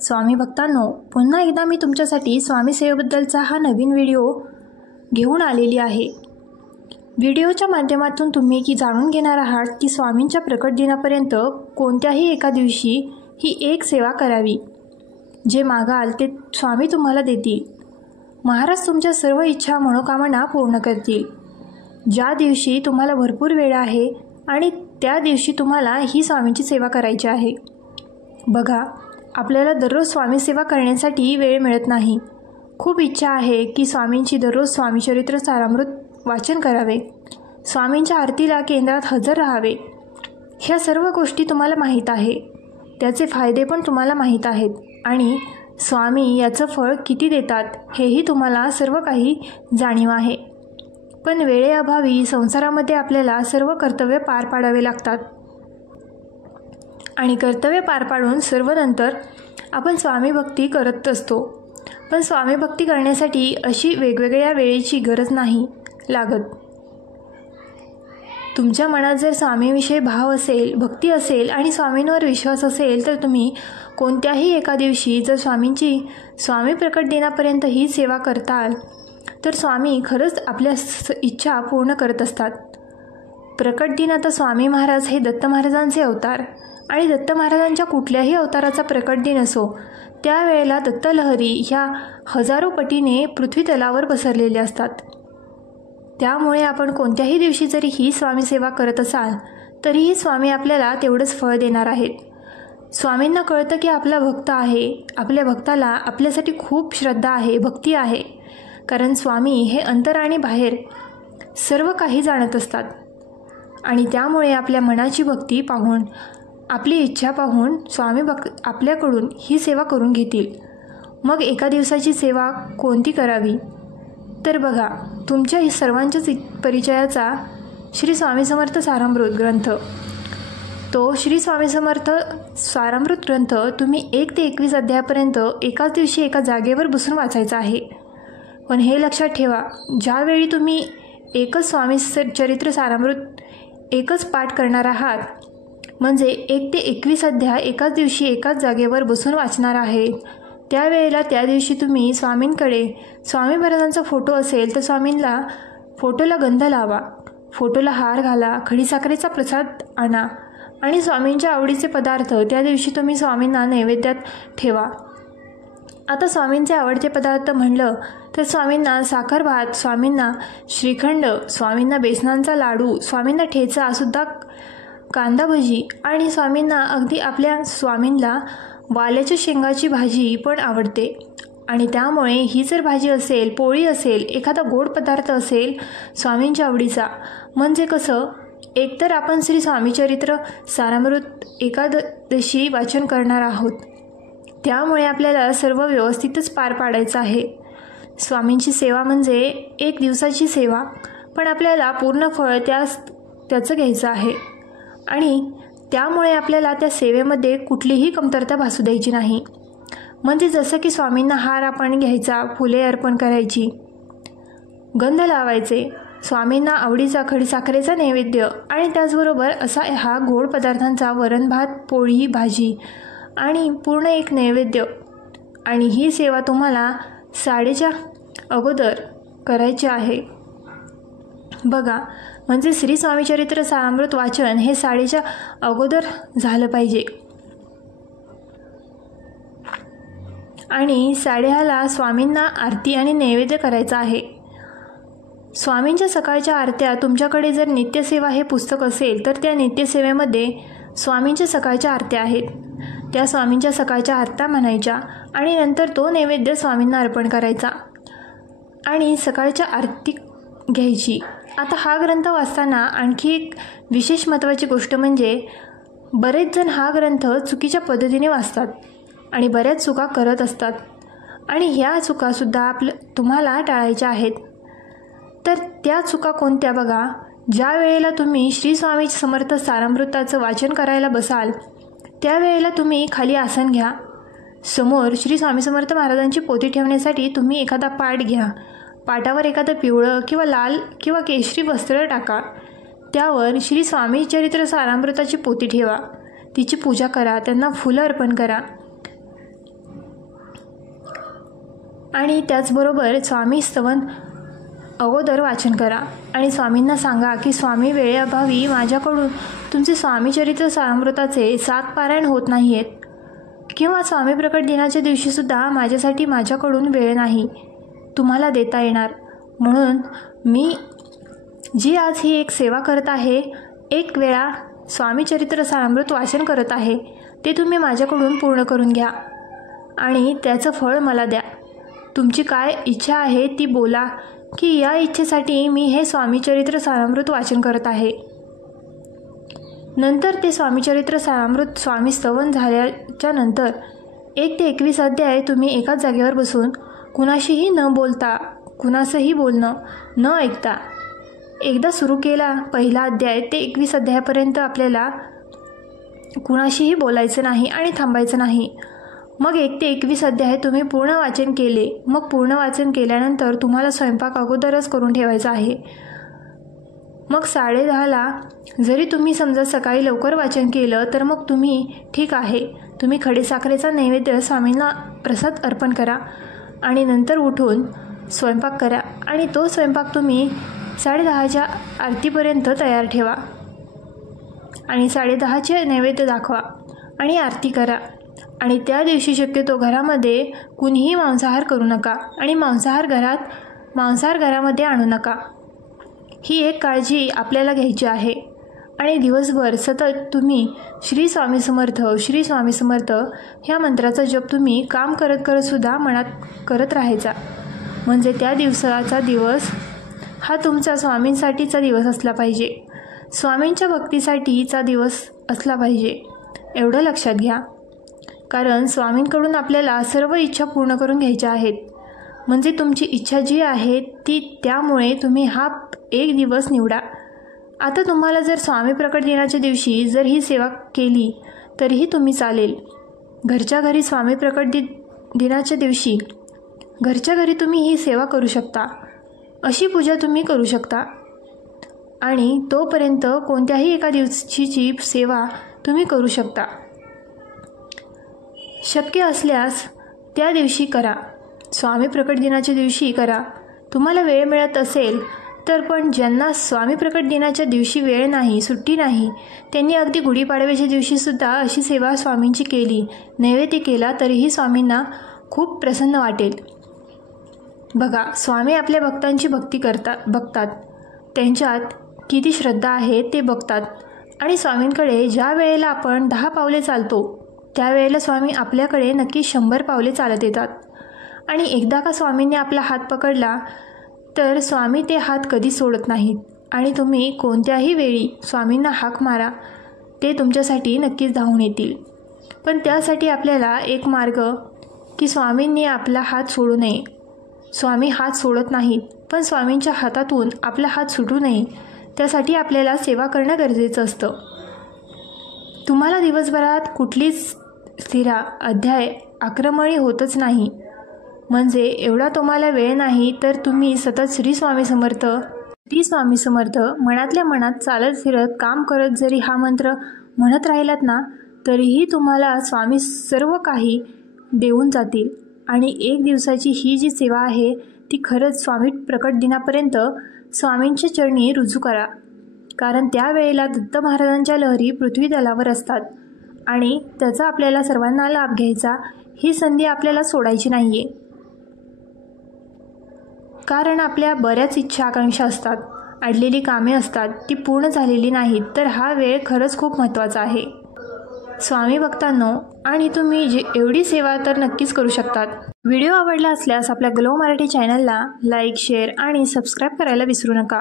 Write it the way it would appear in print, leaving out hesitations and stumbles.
स्वामी भक्तांनो, पुन्हा एकदा मी तुमच्यासाठी स्वामी सेवेबद्दलचा हा नवीन व्हिडिओ घेऊन आलेली आहे। व्हिडिओच्या माध्यमातून तुम्ही की जाणून घेणार आहात की स्वामींच्या प्रकट दिनापर्यंत कोणत्याही एका दिवशी ही एक सेवा करावी। जे मागाल ते स्वामी तुम्हाला देतील। महाराज तुमच्या सर्व इच्छा मनोकामना पूर्ण करतील। ज्या दिवशी तुम्हाला भरपूर वेळ आहे आणि त्या दिवशी तुम्हाला ही स्वामींची सेवा करायची आहे। बघा, आपल्याला दररोज स्वामी सेवा करण्यासाठी वेळ मिळत नाही। खूप इच्छा आहे की स्वामींची दररोज स्वामीचरित्र सारामृत वाचन करावे, स्वामींच्या आरतीला केंद्रात हजर राहावे। ह्या सर्व गोष्टी तुम्हाला माहीत आहे, त्याचे फायदे पण तुम्हाला माहीत आहेत आणि स्वामी याचं फळ किती देतात हेही तुम्हाला सर्व काही जाणीव आहे। पण वेळेअभावी संसारामध्ये आपल्याला सर्व कर्तव्य पार पाडावे लागतात आणि कर्तव्य पार पाडून सर्व नंतर आपण स्वामी भक्ती करत असतो। पण स्वामी भक्ती करण्यासाठी अशी वेगवेगळ्या वेळेची गरज नाही लागत। तुमच्या मनात जर स्वामीविषयी भाव असेल, भक्ती असेल आणि स्वामींवर विश्वास असेल तर तुम्ही कोणत्याही एका दिवशी जर स्वामी प्रकट दिनापर्यंत ही सेवा करताल तर स्वामी खरंच आपल्या इच्छा पूर्ण करत असतात। प्रकट दिन आता स्वामी महाराज हे दत्त महाराजांचे अवतार आणि दत्त महाराजांच्या कुठल्याही अवताराचा प्रकट दिन असो त्यावेळेला दत्तलहरी ह्या हजारो पटीने पृथ्वी तलावर पसरलेल्या असतात। त्यामुळे आपण कोणत्याही दिवशी जरी ही स्वामी सेवा करत असाल तरीही स्वामी आपल्याला तेवढंच फळ देणार आहेत। स्वामींना कळतं की आपला भक्त आहे, आपल्या भक्ताला आपल्यासाठी खूप श्रद्धा आहे, भक्ती आहे, कारण स्वामी हे अंतर आणि बाहेर सर्व काही जाणत असतात आणि त्यामुळे आपल्या मनाची भक्ती पाहून, आपली इच्छा पाहून स्वामी आपल्याकडून ही सेवा करून घेतील। मग एका दिवसाची सेवा कोणती करावी तर बघा, तुमच्या सर्वांच्याच परिचयाचा श्री स्वामी समर्थ सारामृत ग्रंथ, तो श्री स्वामी समर्थ सारामृत ग्रंथ तुम्ही 1 ते 21 अध्यायापर्यंत एकाच दिवशी एका जागेवर बसून वाचायचा आहे। पण हे लक्षात ठेवा, ज्यावेळी तुम्ही एकच स्वामी चरित्र सारामृत एकच पाठ करणार आहात, म्हणजे 1 ते 21 अध्याय एकाच दिवशी एकाच जागेवर बसून वाचणार आहे, त्यावेळेला त्या दिवशी तुम्ही स्वामींकडे स्वामी महाराजांचा फोटो असेल तर स्वामींना फोटोला गंध लावा, फोटोला हार घाला, खडीसाखरेचा प्रसाद आणा आणि स्वामींच्या आवडीचे पदार्थ त्या दिवशी तुम्ही स्वामींना नैवेद्यात ठेवा। आता स्वामींचे आवडते पदार्थ म्हणलं तर स्वामींना साखर भात, स्वामींना श्रीखंड, स्वामींना बेसनांचा लाडू, स्वामींना ठेचा सुद्धा, कांदा भजी आणि स्वामींना अगदी आपल्या स्वामींना वाल्याच्या शेंगाची भाजी पण आवडते आणि त्यामुळे ही जर भाजी असेल, पोळी असेल, एखादा गोड पदार्थ असेल स्वामींच्या आवडीचा, म्हणजे कसं, एकतर आपण श्री स्वामीचरित्र सारामृत एकादशी वाचन करणार आहोत, त्यामुळे आपल्याला सर्व व्यवस्थितच पार पाडायचं आहे। स्वामींची सेवा म्हणजे एक दिवसाची सेवा, पण आपल्याला पूर्ण फळ त्याचं घ्यायचं आहे आणि त्यामुळे आपल्याला त्या सेवेमध्ये कुठलीही कमतरता भासू द्यायची नाही। म्हणजे जसं की स्वामींना हार आपण घ्यायचा, फुले अर्पण करायची, गंध लावायचे, स्वामींना आवडीचा खडीसाखरेचा नैवेद्य आणि त्याचबरोबर असा हा गोड पदार्थांचा वरण भात, पोळी, भाजी आणि पूर्ण एक नैवेद्य, आणि ही सेवा तुम्हाला 4:30 अगोदर करायची आहे। बघा, म्हणजे श्री स्वामीचरित्र सारामृत वाचन हे 4:30 अगोदर झालं पाहिजे आणि 6:30ला स्वामींना आरती आणि नैवेद्य करायचा आहे। स्वामींच्या सकाळच्या आरत्या, तुमच्याकडे जर नित्यसेवा हे पुस्तक असेल तर त्या नित्यसेवेमध्ये स्वामींच्या सकाळच्या आरत्या आहेत, त्या स्वामींच्या सकाळच्या आरत्या म्हणायच्या आणि नंतर तो नैवेद्य स्वामींना अर्पण करायचा आणि सकाळच्या आरती घ्यायची। आता हा ग्रंथ वाचताना आणखी एक विशेष महत्त्वाची गोष्ट म्हणजे बरेच जण हा ग्रंथ चुकीच्या पद्धतीने वाचतात आणि बऱ्याच चुका करत असतात आणि ह्या चुकासुद्धा तुम्हाला टाळायच्या आहेत। तर त्या चुका कोणत्या बघा, ज्या वेळेला तुम्ही श्री स्वामी समर्थ सारामृताचं वाचन करायला बसाल त्यावेळेला तुम्ही खाली आसन घ्या, समोर श्री स्वामी समर्थ महाराजांची पोथी ठेवण्यासाठी तुम्ही एखादा पाट घ्या, पाटावर एखादं पिवळं किंवा लाल किंवा केशरी वस्त्र टाका, त्यावर श्री स्वामी चरित्र सारामृताची पोथी ठेवा, तिची पूजा करा, त्यांना फुलं अर्पण करा आणि त्याचबरोबर स्वामी स्तवन अगोदर वाचन करा आणि स्वामींना सांगा की स्वामी वेळेअभावी माझ्याकडून तुमचे स्वामी चरित्र सारामृताचे 7 पारायण होत नाही आहेत किंवा स्वामी प्रकट दिनाच्या दिवशीसुद्धा माझ्याकडून वेळ नाही तुम्हाला देता येणार, म्हणून मी जी आज ही एक सेवा करत आहे, एक वेळा स्वामी चरित्र सारामृत वाचन करत आहे, ते तुम्ही माझ्याकडून पूर्ण करून घ्या आणि त्याचं फळ मला द्या. तुमची काय इच्छा आहे ती बोला की या इच्छेसाठी मी हे स्वामी चरित्र सारामृत वाचन करत आहे. नंतर ते स्वामी चरित्र सारामृत स्वामी स्तवन झाल्याच्या नंतर 1 ते 21 अध्याय तुम्ही एकाच जागेवर बसून कुणाशीही न बोलता, कुणासही बोलणं न ऐकता एकदा सुरू केला पहिला अध्याय ते 21 अध्यायापर्यंत आपल्याला कुणाशीही बोलायचं नाही आणि थांबायचं नाही. मग 1 ते 21 अध्याय तुम्ही पूर्ण वाचन केले. मग पूर्ण वाचन केल्यानंतर तुम्हाला स्वयंपाक अगोदरच करून ठेवायचा आहे. मग 10:30ला जरी तुम्ही समजा सकाळी लवकर वाचन केलं तर मग तुम्ही ठीक आहे, तुम्ही खडीसाखरेचा नैवेद्य स्वामींना प्रसाद अर्पण करा आणि नंतर उठून स्वयंपाक करा आणि तो स्वयंपाक तुम्ही 10:30च्या आरतीपर्यंत तयार ठेवा आणि 10:30चे नैवेद्य दाखवा आणि आरती करा. आणि त्या दिवशी शक्यतो घरामध्ये कुणीही मांसाहार करू नका आणि मांसाहार घरामध्ये आणू नका. ही एक काळजी आपल्याला घ्यायची आहे. आणि दिवसभर सतत तुम्ही श्री स्वामी समर्थ श्री स्वामी समर्थ ह्या मंत्राचा जप तुम्ही काम करत सुद्धा मनात करत राहायचा. म्हणजे त्या दिवसाचा दिवस हा तुमचा स्वामींसाठीचा दिवस असला पाहिजे, स्वामींच्या भक्तीसाठीचा दिवस असला पाहिजे, एवढं लक्षात घ्या. कारण स्वामींकडून आपल्याला सर्व इच्छा पूर्ण करून घ्यायच्या आहेत. म्हणजे तुमची इच्छा जी आहे ती, त्यामुळे तुम्ही हा एक दिवस निवडा. आता तुम्हाला जर स्वामी प्रकट दिनाच्या दिवशी जर ही सेवा केली तरीही तुम्ही चालेल. घरच्या घरी स्वामी प्रकट दिनाच्या दिवशी घरच्या घरी तुम्ही ही सेवा करू शकता, अशी पूजा तुम्ही करू शकता आणि तोपर्यंत कोणत्याही एका दिवशीची सेवा तुम्ही करू शकता. शक्य असल्यास त्या दिवशी करा, स्वामी प्रकट दिनाच्या दिवशी करा. तुम्हाला वेळ मिळत असेल तर, पण ज्यांना स्वामी प्रकट दिनाच्या दिवशी वेळ नाही, सुट्टी नाही, त्यांनी अगदी गुढीपाडव्याच्या दिवशीसुद्धा अशी सेवा स्वामींची केली, नैवेद्य केला तरीही स्वामींना खूप प्रसन्न वाटेल. बघा, स्वामी आपल्या भक्तांची भक्ती बघतात, त्यांच्यात किती श्रद्धा आहे ते बघतात आणि स्वामींकडे ज्या वेळेला आपण 10 पावले चालतो त्यावेळेला स्वामी आपल्याकडे नक्की 100 पावले चालत येतात. आणि एकदा का स्वामींनी आपला हात पकडला तर स्वामी ते हात कधी सोडत नाहीत आणि तुम्ही कोणत्याही वेळी स्वामींना हाक मारा, ते तुमच्यासाठी नक्कीच धावून येतील. पण त्यासाठी आपल्याला एक मार्ग की स्वामींनी आपला हात सोडू नये. स्वामी हात सोडत नाहीत, पण स्वामींच्या हातातून आपला हात सुटू नये त्यासाठी आपल्याला सेवा करणं गरजेचं असतं. तुम्हाला दिवसभरात कुठलीच स्थिर अध्याय आक्रमणी होतच नाही, म्हणजे एवढा तुम्हाला वेळ नाही तर तुम्ही सतत श्री स्वामी समर्थ मनातल्या मनात चालत फिरत काम करत जरी हा मंत्र म्हणत राहिलात ना, तरीही तुम्हाला स्वामी सर्व काही देऊन जातील. आणि एक दिवसाची ही जी सेवा आहे ती खरंच स्वामी प्रकट दिनापर्यंत स्वामींच्या चरणी रुजू करा. कारण त्यावेळेला दत्त महाराजांच्या लहरी पृथ्वी तलावर असतात आणि त्याचा आपल्याला सर्वांना लाभ घ्यायचा. ही संधी आपल्याला सोडायची नाही आहे. कारण आपल्या बऱ्याच इच्छा आकांक्षा असतात, अडलेली कामे असतात, ती पूर्ण झालेली नाहीत. तर हा वेळ खरंच खूप महत्त्वाचा आहे स्वामी भक्तांनो. आणि तुम्ही एवढी सेवा तर नक्कीच करू शकतात. व्हिडिओ आवडला असल्यास आपल्या ग्लो मराठी चॅनलला लाईक, शेअर आणि सबस्क्राईब करायला विसरू नका.